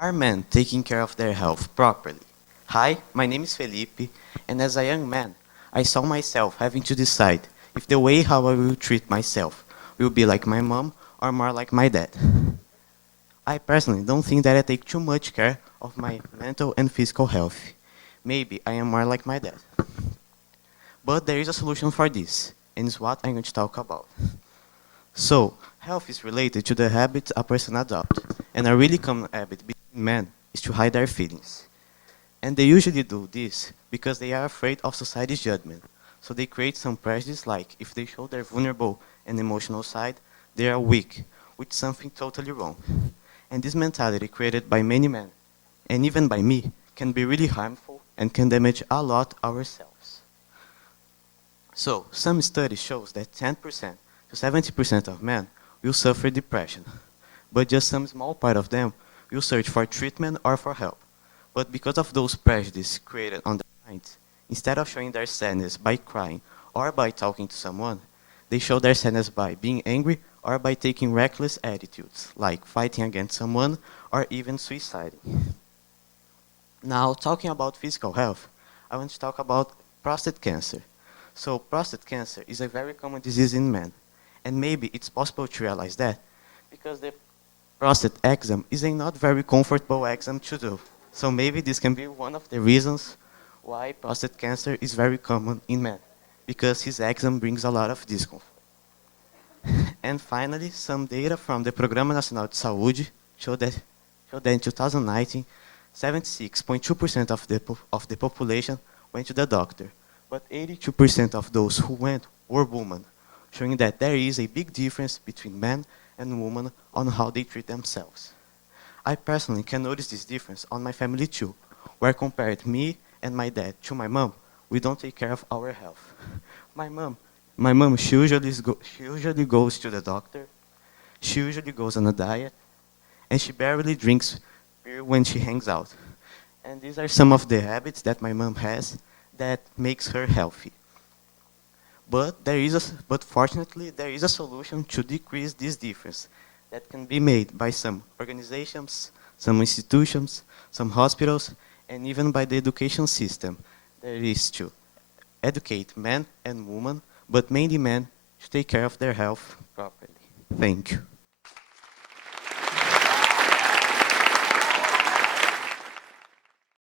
Are men taking care of their health properly? Hi, my name is Felipe, and as a young man, I saw myself having to decide if the way how I will treat myself will be like my mom or more like my dad. I personally don't think that I take too much care of my mental and physical health. Maybe I am more like my dad. But there is a solution for this, and it's what I'm going to talk about. So, health is related to the habits a person adopts, and a really common habit between men is to hide their feelings. And they usually do this because they are afraid of society's judgment. So they create some prejudice like if they show their vulnerable and emotional side, they are weak, which is something totally wrong. And this mentality created by many men, and even by me, can be really harmful and can damage a lot ourselves. So, some studies shows that 10% to 70% of men will suffer depression, but just some small part of them will search for treatment or for help. But because of those prejudices created on their minds, instead of showing their sadness by crying or by talking to someone, they show their sadness by being angry or by taking reckless attitudes, like fighting against someone or even suiciding. Now, talking about physical health, I want to talk about prostate cancer. So, prostate cancer is a very common disease in men, and maybe it's possible to realize that because the prostate exam is a not very comfortable exam to do. So maybe this can be one of the reasons why prostate cancer is very common in men, because his exam brings a lot of discomfort. And finally, some data from the Programa Nacional de Saúde show that in 2019, 76.2% of the population went to the doctor, but 82% of those who went were women, showing that there is a big difference between men and women on how they treat themselves. I personally can notice this difference on my family too, where compared me and my dad to my mom, we don't take care of our health. My mom, she usually goes to the doctor, she usually goes on a diet, and she barely drinks beer when she hangs out. And these are some of the habits that my mom has that makes her healthy. But fortunately, there is a solution to decrease this difference that can be made by some organizations, some institutions, some hospitals, and even by the education system. There is to educate men and women, but mainly men, to take care of their health properly. Thank you.